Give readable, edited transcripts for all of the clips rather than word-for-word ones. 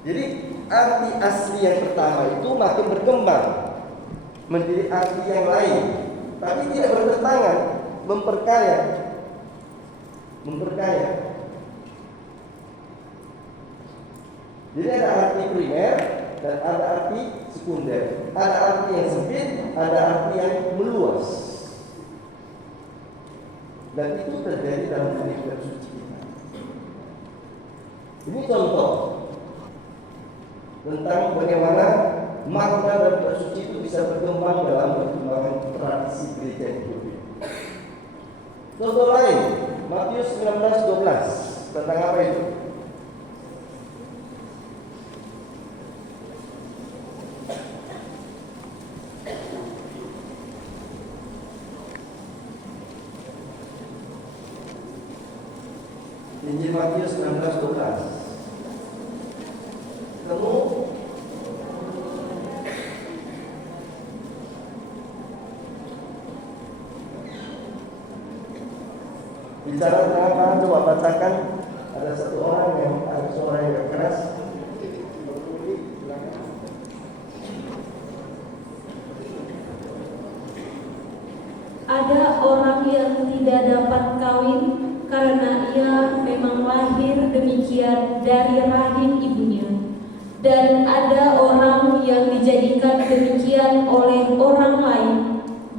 Jadi arti asli yang pertama itu makin berkembang menjadi arti yang lain, tapi tidak bertentangan, memperkaya. Jadi ada arti primer dan ada arti sekunder, ada arti yang sempit, ada arti yang meluas. Dan itu terjadi dalam kitab suci kita. Ini contoh tentang bagaimana makna dan kitab suci itu bisa berkembang dalam perkembangan tradisi gereja Ethiopia. Contoh lain, Matius 19:12, tentang apa itu? Injil Matius 19:12. Ketemu? Bicara tentang apa? Coba bacakan. Ada satu orang yang ada suara yang keras. Ada orang yang tidak dapat kawin karena ia memang lahir demikian dari rahim ibunya. Dan ada orang yang dijadikan demikian oleh orang lain.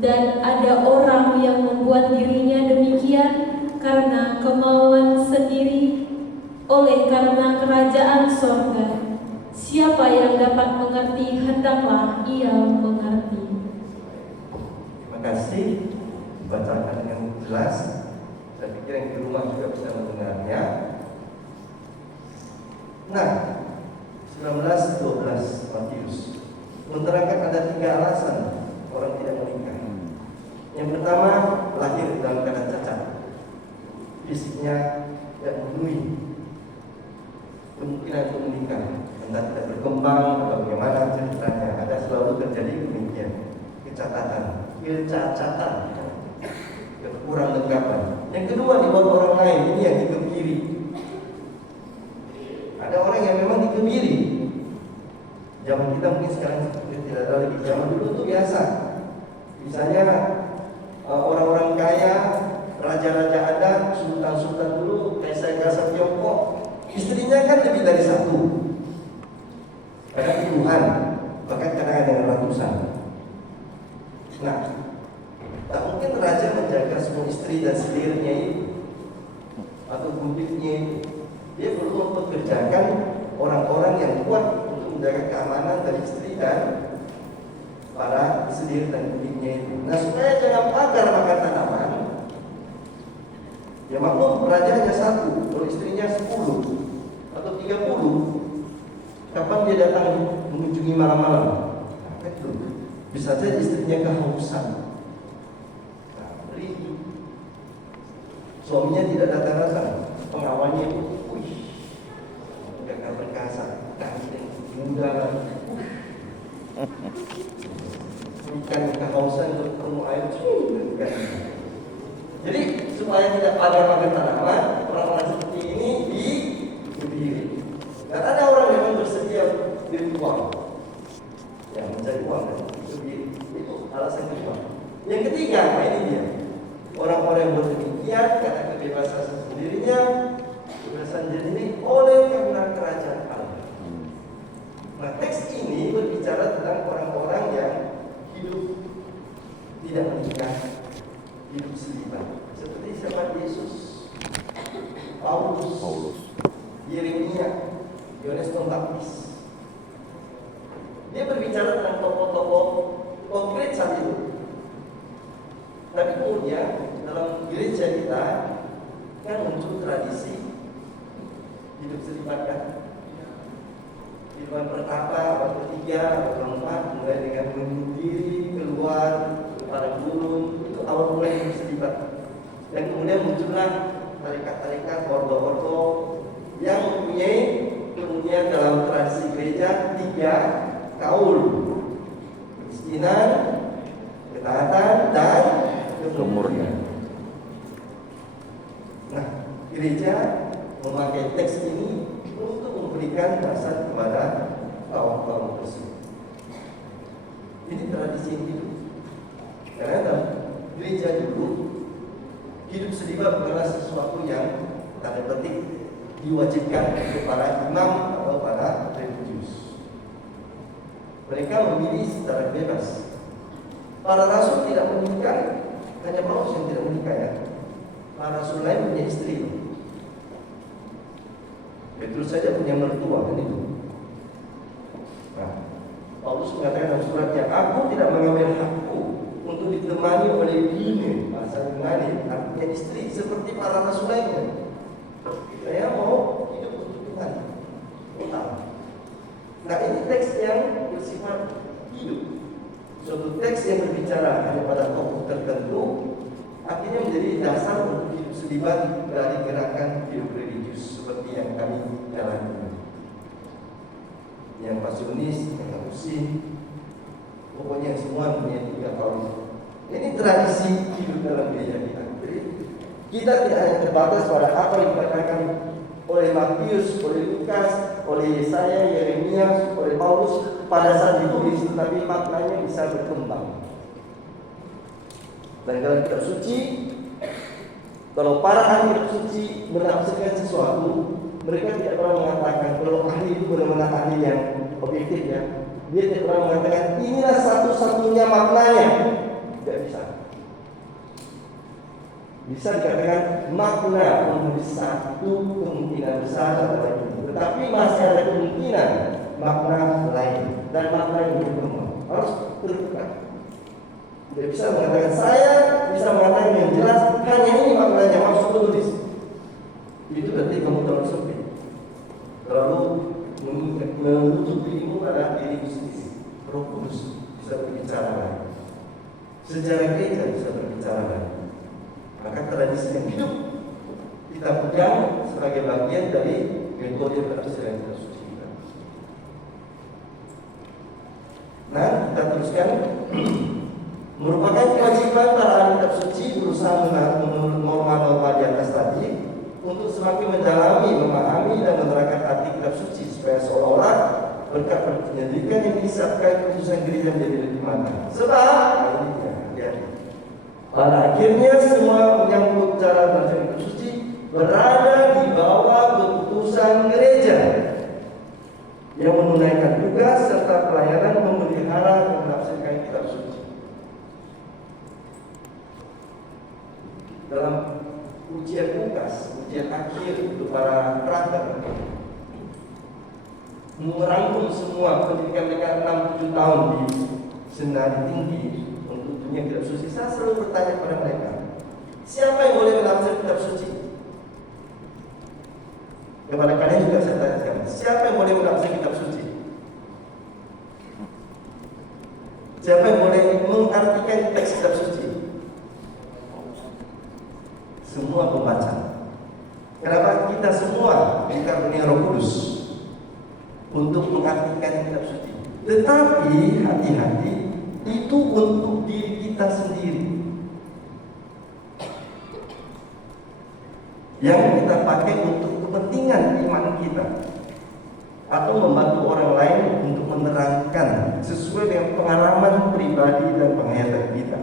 Dan ada orang yang membuat dirinya demikian karena kemauan sendiri oleh karena kerajaan sorga. Siapa yang dapat mengerti, hendaklah ia mengerti. Terima kasih. Bacakan dengan jelas. Saya pikir yang di rumah juga bisa mendengarnya. Nah, 19:12 Matius menerangkan ada 3 alasan orang tidak menikah. Yang pertama, lahir dalam keadaan cacat, fisiknya tidak memenuhi kemungkinan untuk menikah, entah tidak berkembang atau bagaimana ceritanya. Ada selalu terjadi demikian, kecacatan, kurang lengkapan. Yang kedua, dibuat orang lain, ini yang dikebiri. Ada orang yang memang dikebiri. Zaman kita mungkin sekarang tidak ada lagi. Zaman dulu itu biasa. Misalnya orang-orang kaya, raja-raja ada, sultan-sultan dulu, kaisar-kaisar Tiongkok, istrinya kan lebih dari 1. Ada puluhan, bahkan kadang-kadang dengan ratusan. Nah, tak mungkin raja menjaga semua istri dan setirnya itu atau butiknya itu. Dia perlu mempekerjakan orang-orang yang kuat untuk menjaga keamanan dari istri dan para setir dan butiknya itu. Nah, supaya jangan pagar makan tanaman, ya maklum raja hanya 1, kalau istrinya 10 atau 30, kapan dia datang mengunjungi malam-malam? Nah, itu bisa saja istrinya kehausan. Suaminya tidak datang-datang, pengawalnya itu, gak perkasa, ganteng, muda, bukan kehausan untuk ketemu air, Jadi supaya tidak pagar makan tanaman, orang-orang seperti ini diberi. Dan ada orang yang memang bersedia beri uang, yang mencari uang dan itu alasan kedua. Yang ketiga, ini dia. Orang-orang yang berdemikian karena kebebasan sendirinya, kebebasan diri oleh karena kerajaan Allah. Nah, teks ini berbicara tentang orang-orang yang hidup tidak menikah, hidup selibat. Seperti siapa? Yesus, Paulus, Yeremia, Yohanes Pembaptis. Dia berbicara tentang tokoh-tokoh konkret saat itu. Tapi kemudian dalam gereja kita kan muncul tradisi hidup selibat kan. Kehidupan pertapa, abad ketiga, abad keempat, mulai dengan membunuh diri, keluar kepada gunung, itu awal mulai hidup selibat. Dan kemudian muncullah tarekat-tarekat, ordo-ordo yang mempunyai kemudian dalam tradisi gereja 3 kaul: kemiskinan, ketaatan, dan kemurnian. Nah, gereja memakai teks ini untuk memberikan memberikan dasar kepada kaum tersebut. Ini tradisi yang hidup. Karena dalam gereja dulu, hidup selibat bukanlah sesuatu yang tanda petik diwajibkan untuk para imam atau para religius. Mereka memilih secara bebas. Para rasul tidak menikah, hanya Paulus yang tidak menikah ya. Para rasul lain punya istri. Petrus saja punya mertua kan itu. Nah, Paulus mengatakan dalam suratnya, aku tidak mengambil hakku untuk ditemani oleh bini, bahasa Yunani, artinya istri seperti para rasul lainnya. Saya mau hidup untuk Tuhan. Total. Nah, ini teks yang bersifat hidup. Suatu teks yang berbicara hanya pada tokoh tertentu, akhirnya menjadi dasar untuk hidup selibat dari gerakan hidup religius seperti yang kami jalani. Yang pasionis, yang usin, pokoknya semua punya 3 Paulus. Ini tradisi hidup dalam gereja kita. Jadi, kita tidak hanya terbatas pada apa yang dikatakan oleh Matius, oleh Lukas, oleh Yesaya, Yeremia, oleh Paulus pada saat ditulis, tetapi maknanya bisa berkembang. Dan dalam kitab suci, kalau para ahli kitab suci menafsirkan sesuatu, mereka tidak pernah mengatakan kalau ahli itu benar-benar ahli yang objektif ya. Dia tidak pernah mengatakan inilah satu-satunya maknanya. Tidak bisa. Bisa dikatakan makna menulis satu kemungkinan besar adalah itu. Tetapi masih ada kemungkinan makna lain dan makna yang berkembang. Harus terbuka. Tidak bisa mengatakan saya bisa mengatakan yang jelas hanya ini maknanya maksud penulis. Itu berarti kamu terlalu sempit. Terlalu menutup dirimu pada dirimu sendiri. Roh Kudus bisa berbicara lain. Sejarah gereja bisa berbicara lain. Maka tradisi yang hidup kita pegang sebagai bagian dari metode penafsiran kitab suci kita. Nah, kita teruskan. Merupakan kewajiban para ahli kitab suci berusaha memenuhi norma-norma di atas tadi untuk semakin mendalami, memahami dan menerangkan arti kitab suci supaya seolah-olah berkat penyelidikan yang disahkan keputusan gereja menjadi lebih matang. Sebab pada akhirnya semua menyangkut cara belajar kitab suci berada di bawah keputusan gereja yang menunaikan tugas serta pelayanan memelihara dan menafsirkan kitab suci. Dalam ujian UKAS, ujian akhir untuk para brother, merangkum semua pendidikan mereka 6-7 tahun di seminari tinggi untuk dunia kitab suci. Saya selalu bertanya kepada mereka, siapa yang boleh menafsir kitab suci? Kepada kalian juga saya tanya sekarang, siapa yang boleh menafsir kitab suci? Siapa yang boleh mengartikan teks kitab suci? Semua pembaca. Kenapa? Kita semua dikaruniai Roh Kudus untuk mengartikan kitab suci. Tetapi hati-hati, itu untuk diri kita sendiri. Yang kita pakai untuk kepentingan iman kita atau membantu orang lain untuk menerangkan sesuai dengan pengalaman pribadi dan penghayatan kita.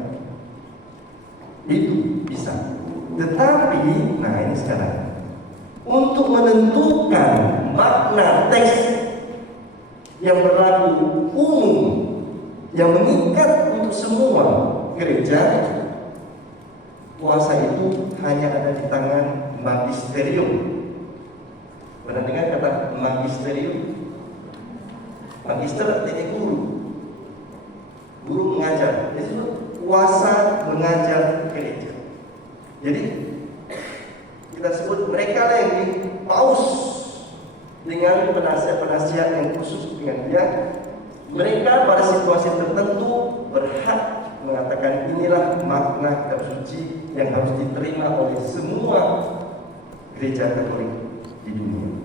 Itu bisa. Tetapi, nah ini sekarang, untuk menentukan makna teks yang berlaku umum, yang mengikat untuk semua gereja, kuasa itu hanya ada di tangan magisterium. Pernah dengar kata magisterium? Magister artinya guru. Guru mengajar. Jadi kuasa mengajar gereja. Jadi kita sebut mereka lah yang dipaus dengan penasihat-penasihat yang khusus dengan dia. Mereka pada situasi tertentu berhak mengatakan inilah makna kitab suci yang harus diterima oleh semua gereja Katolik di dunia.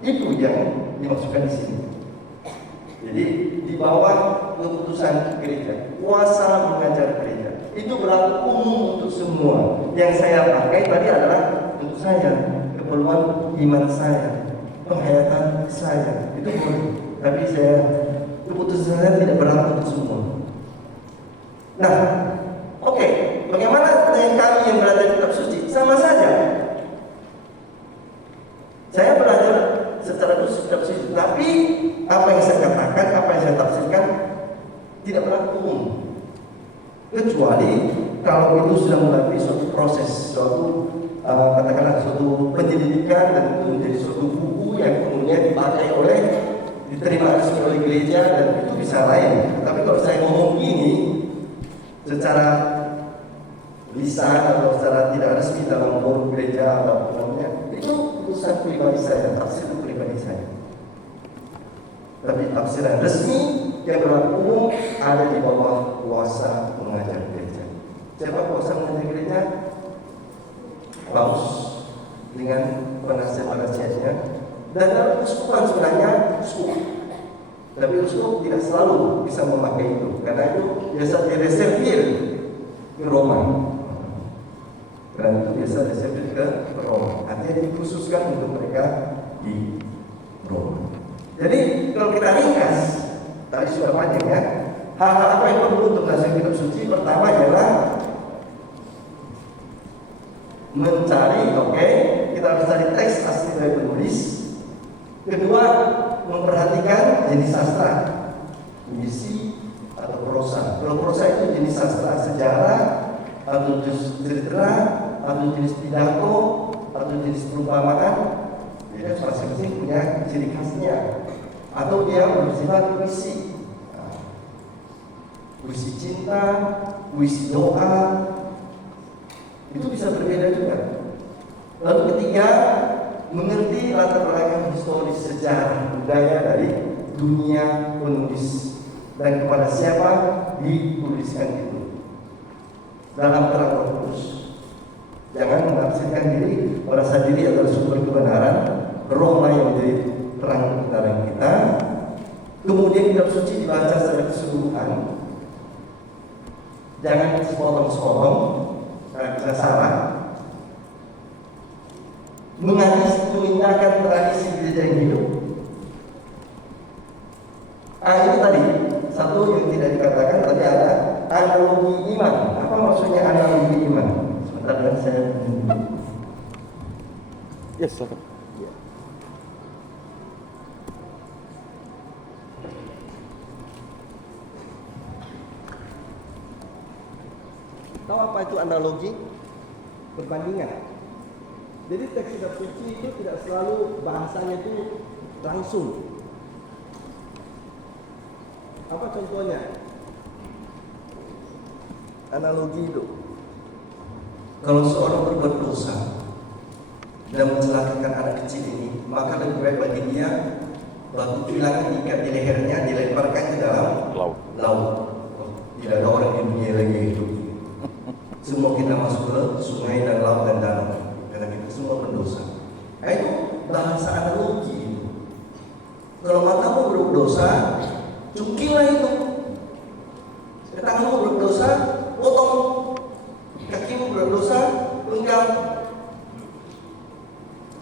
Itu yang dimaksudkan di sini. Jadi di bawah keputusan gereja, kuasa mengajar gereja. Itu berlaku umum untuk semua. Yang saya pakai tadi adalah untuk saya, keperluan iman saya, penghayatan saya, itu boleh. Tapi keputusan saya tidak berlaku untuk semua. Nah, oke, bagaimana dengan kami yang berada di kitab suci? Sama saja. Saya belajar secara khusus kitab suci, tapi apa yang saya katakan, apa yang saya tafsirkan tidak berlaku umum. Kecuali kalau itu sudah melalui suatu proses, katakanlah suatu penyelidikan dan itu menjadi suatu buku yang kemudian dipakai diterima resmi oleh gereja dan itu bisa lain. Tapi kalau saya ngomong gini secara lisan atau secara tidak resmi dalam forum gereja atau namanya, itu urusan pribadi saya, tafsir pribadi saya. Tapi tafsiran resmi yang berlaku umum ada di bawah kuasa mengajar gereja. Siapa kuasa mengajar gereja? Paus dengan penasihat-penasihatnya. Dan dalam keuskupan sebenarnya uskup. Tapi uskup tidak selalu bisa memakai itu, karena itu biasa direservir ke Roma. Dan itu biasa direservir ke Roma. Artinya dikhususkan untuk mereka di Roma. Jadi kalau kita ringkas, tadi sudah panjang ya. Hal-hal apa yang perlu untuk belajar kitab suci? Pertama adalah mencari, kita harus cari teks asli dari penulis. Kedua, memperhatikan jenis sastra, puisi atau prosa. Kalau prosa itu jenis sastra sejarah atau jenis cerita atau jenis pidato atau jenis perumpamaan. Jadi masing-masing punya ciri khasnya. Atau dia bersifat puisi, puisi cinta, puisi doa, itu bisa berbeda juga. Lalu ketiga, mengerti latar belakang historis sejarah budaya dari dunia penulis dan kepada siapa dituliskan itu. Dalam terang Roh Kudus, jangan menafsirkan diri, merasa diri adalah sumber kebenaran. Rohlah yang menjadi terang kebenaran kita. Kemudian kitab suci dibaca secara keseluruhan. Jangan sepotong-sepotong, karena bisa salah. Mengindahkan tradisi gereja yang hidup. Ini tadi satu yang tidak dikatakan, tadi ada analogi iman. Apa maksudnya analogi iman? Sebentar dan saya. Yes, okay. Tahu apa itu analogi? Perbandingan. Jadi teks kitab suci itu tidak selalu bahasanya itu langsung. Apa contohnya? Analogi itu. Kalau seorang berbuat dosa dan mencelakakan anak kecil ini, maka lebih baik bagi dia batu bilangan diikat di lehernya, dilemparkan ke dalam laut. Tidak ada orang di dunia lagi hidup. Semua kita masuk ke sungai dan laut dan danau, karena kita semua berdosa. Nah, itu bahasa analogi. Kalau matamu berdosa, cungkilah itu. Tanganmu berdosa, potong. Kakimu berdosa, lengkap.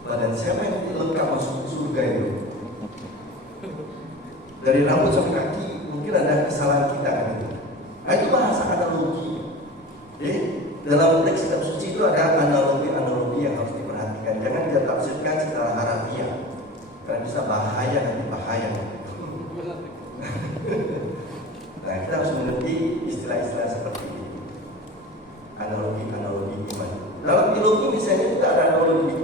Badan siapa yang lengkap masuk surga itu? Dari rambut sampai kaki, mungkin ada kesalahan kita gitu. Nah, itu bahasa analogi. Jadi dalam teks kitab suci itu ada analogi-analogi yang harus diperhatikan. Jangan kita tafsirkan secara harafiah, karena bisa bahaya nanti bahaya. Nah, kita harus mengerti istilah-istilah seperti ini. Analogi-analogi iman. Dalam teologi misalnya juga ada analogi.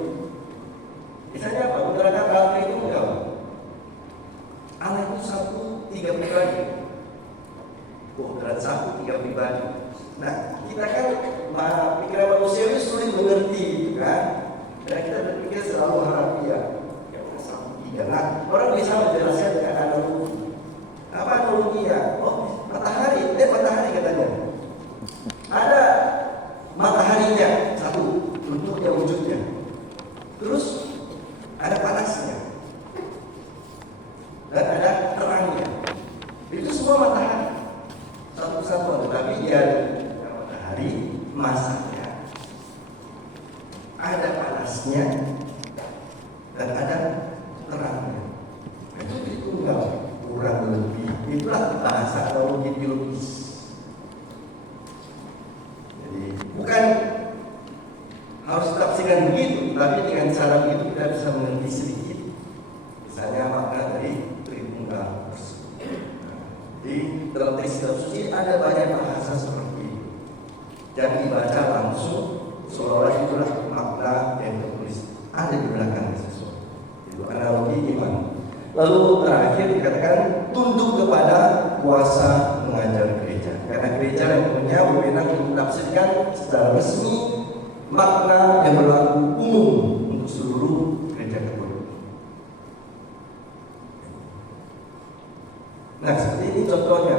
Misalnya apa? Menerangkan Allah itu enggak. Allah itu satu, tiga pribadi. Berat satu, tiga pribadi. Nah, kita kan pikiran manusia itu sulit mengerti, gitu kan? Dan kita berpikir selalu harafiah. Ya, satu, tiga. Nah, orang bisa menjelaskan dengan analogi. Apa analogi ya? Oh, matahari katanya. Ada mataharinya satu, bentuknya, wujudnya. Terus ada panasnya dan ada terangnya. Itu semua matahari satu-satuan, tetapi dia matahari masanya, ada panasnya dan ada terangnya. ada banyak bahasa seperti itu yang dibaca langsung seolah-olah itulah makna yang tertulis ada di belakang sesuatu. Itu analogi iman. Lalu terakhir dikatakan tunduk kepada kuasa mengajar gereja, karena gereja yang punya wewenang untuk menafsirkan secara resmi makna yang berlaku umum untuk seluruh gereja Katolik. Nah, seperti ini contohnya.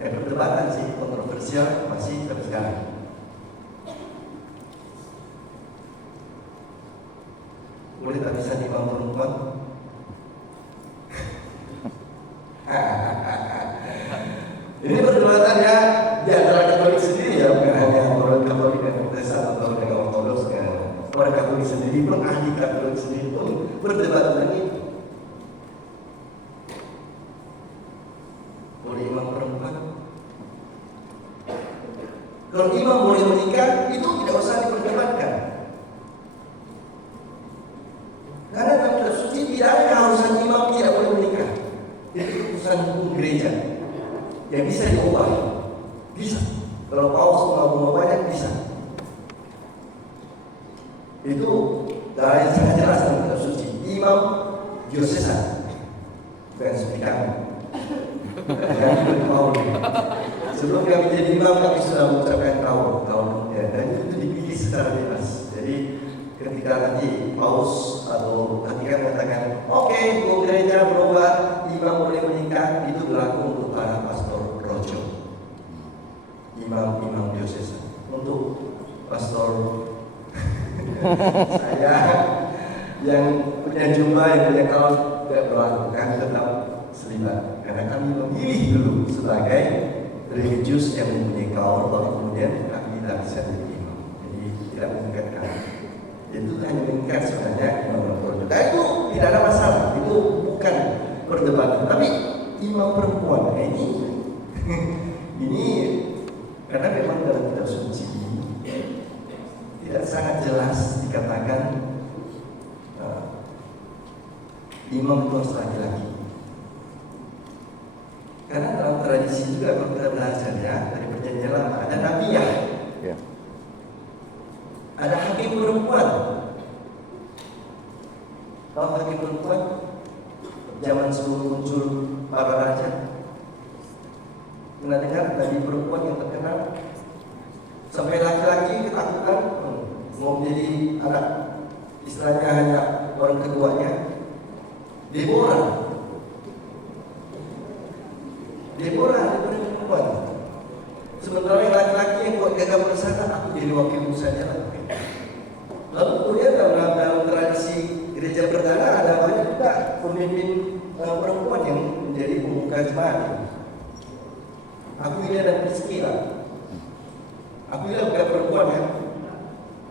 Perdebatan sih kontroversial masih sampai sekarang. Boleh tak bisa imam perempuan? Ini perdebatan ya di antara Katolik sendiri ya, bukan hanya orang Katolik dan Protestan atau dengan Ortodoks ya. Orang Katolik sendiri pun, ahli Katolik sendiri pun berdebat lagi. Boleh imam perempuan? Kalau imam boleh menikah, itu tidak usah diperdebatkan. Karena dalam kitab suci tidak ada keharusan imam tidak boleh menikah. Itu keputusan hukum gereja yang bisa diubah. Bisa. Kalau Paus mau banyak bisa. Itu yang sangat jelas dalam kitab suci. Imam diosesan, bukan seperti kami. Sebelum kami jadi imam, kami sudah mengucapkan kaul ya, dan itu dipilih secara bebas. Jadi ketika nanti Paus atau Vatikan mengatakan, oke, hukum gereja berubah, imam boleh menikah, itu berlaku untuk para pastor rojo, imam diosesan. Untuk pastor saya yang punya jumlah, yang punya kaul, tidak berlaku, kami tetap selibat. Karena kami memilih dulu sebagai religius yang mempunyai kaul, lalu kemudian kami tidak bisa jadi imam. Jadi tidak mengikat kami. Itu hanya mengikat sebenarnya imam perempuan. Nah, itu tidak ada masalah. Itu bukan perdebatan. Tapi imam perempuan ini karena memang dalam kitab suci tidak sangat jelas dikatakan imam itu harus laki-laki. Karena dalam tradisi juga kalau kita belajar ya dari perjanjian lama ada nabiyah, ada hakim perempuan. Kalau hakim perempuan zaman sebelum muncul para raja, pernah dengar nabi perempuan yang terkenal sampai laki-laki ketakutan mau menjadi anak, istilahnya hanya orang keduanya, Deborah perempuan. Sementara yang laki-laki yang buat gagal bersama, aku jadi wakil saja lah. Lalu kemudian dalam tradisi gereja perdana ada banyak juga pemimpin perempuan yang menjadi pemuka jemaat. Aquila dan Priscilla. Aquila bukan perempuan ya.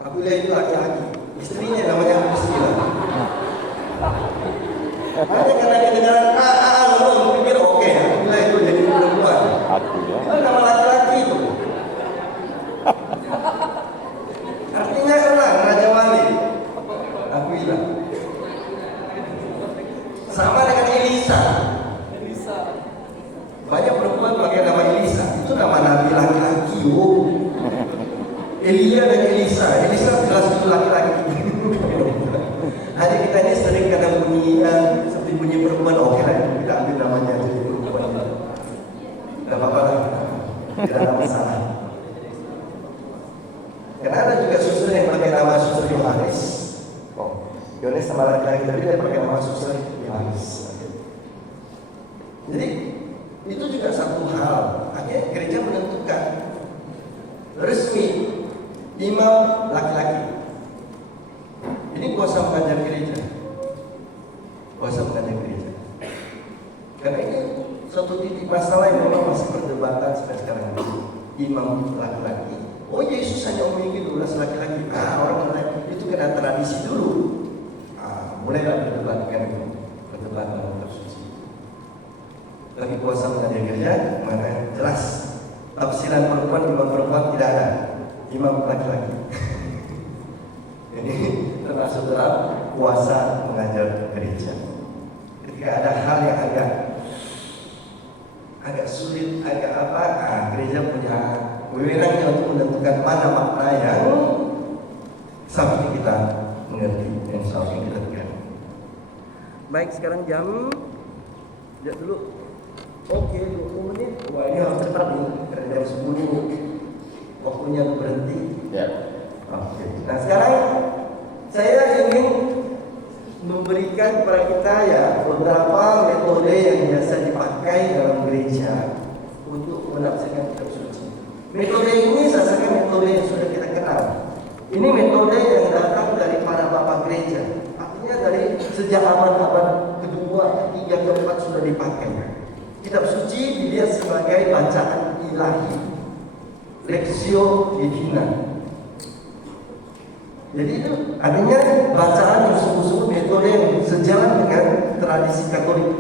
Aquila itu laki-laki. Istrinya namanya Priscilla. Hanya karena kedengaran lalu pikir oke ya, Aquila itu jadi perempuan. Itu nama laki-laki itu. Artinya orang Raja Wali. Aquila. Sama dengan Elisa. Banyak perempuan pakai nama Elisa. Itu nama nabi laki-laki. Elia dan Elisa. Elisa jelas itu laki-laki. Hanya kita ini sering kata bunyi seperti bunyi perempuan, oke lah kita ambil namanya jadi perempuan. Tidak apa-apa lah, tidak ada masalah. Karena ada juga suster yang pakai nama suster Yohanes. Yohanes sama laki-laki, tapi dia pakai nama suster Yohanes. Jadi itu juga satu hal. Akhirnya gereja menentukan resmi imam laki-laki. Ini kuasa mengajar gereja. Kuasa mengajar gereja. Karena ini suatu titik masalah yang memang masih perdebatan sampai sekarang ini. Imam laki-laki. Oh, Yesus hanya memiliki 12 laki-laki. Orang lain itu kena tradisi dulu. Mulailah berdebatkan itu. Perdebatan dalam suci. Lagi kuasa mengajar gereja, mana jelas tafsiran perempuan, imam perempuan tidak ada. Imam laki-laki. Ini termasuk dalam kuasa mengajar gereja. Ketika ada hal yang agak sulit, agak apa, gereja punya wewenangnya untuk menentukan mana makna yang seharusnya kita mengerti, yang seharusnya kita tekan. Baik, sekarang jam, lihat dulu. Oke, 20 menit. Wah, ini harus cepat nih, karena jam 10 waktunya berhenti. Ya. Oke. Nah, sekarang saya ingin memberikan kepada kita ya beberapa metode yang biasa dipakai dalam gereja untuk menafsirkan kitab suci. Metode ini seakan metode yang sudah kita kenal. Ini metode yang datang dari para bapak gereja. Artinya dari sejak abad-abad kedua, ketiga, keempat sudah dipakai. Kitab suci dilihat sebagai bacaan ilahi, Lectio Divina. Jadi itu artinya bacaan yang sungguh-sungguh metode yang sejalan dengan tradisi Katolik.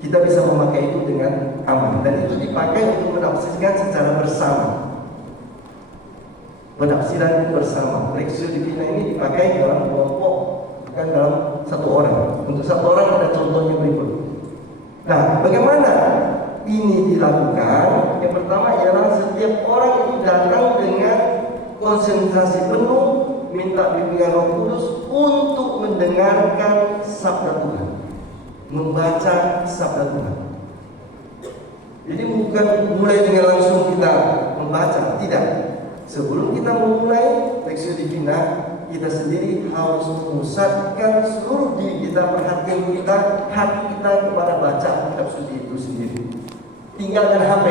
Kita bisa memakai itu dengan aman, dan itu dipakai untuk menafsirkan secara bersama. Penafsiran bersama, Lectio Divina ini dipakai dalam kelompok, bukan dalam satu orang. Untuk satu orang ada contohnya berikut. Nah, bagaimana ini dilakukan? Yang pertama ialah setiap orang itu datang dengan konsentrasi penuh, minta bimbingan Roh Kudus untuk mendengarkan sabda Tuhan, membaca sabda Tuhan. Jadi bukan mulai dengan langsung kita membaca, tidak. Sebelum kita memulai Lectio Divina, kita sendiri harus memusatkan seluruh diri kita, perhatian kita, hati kita kepada baca kitab suci itu sendiri. Tinggalkan HP.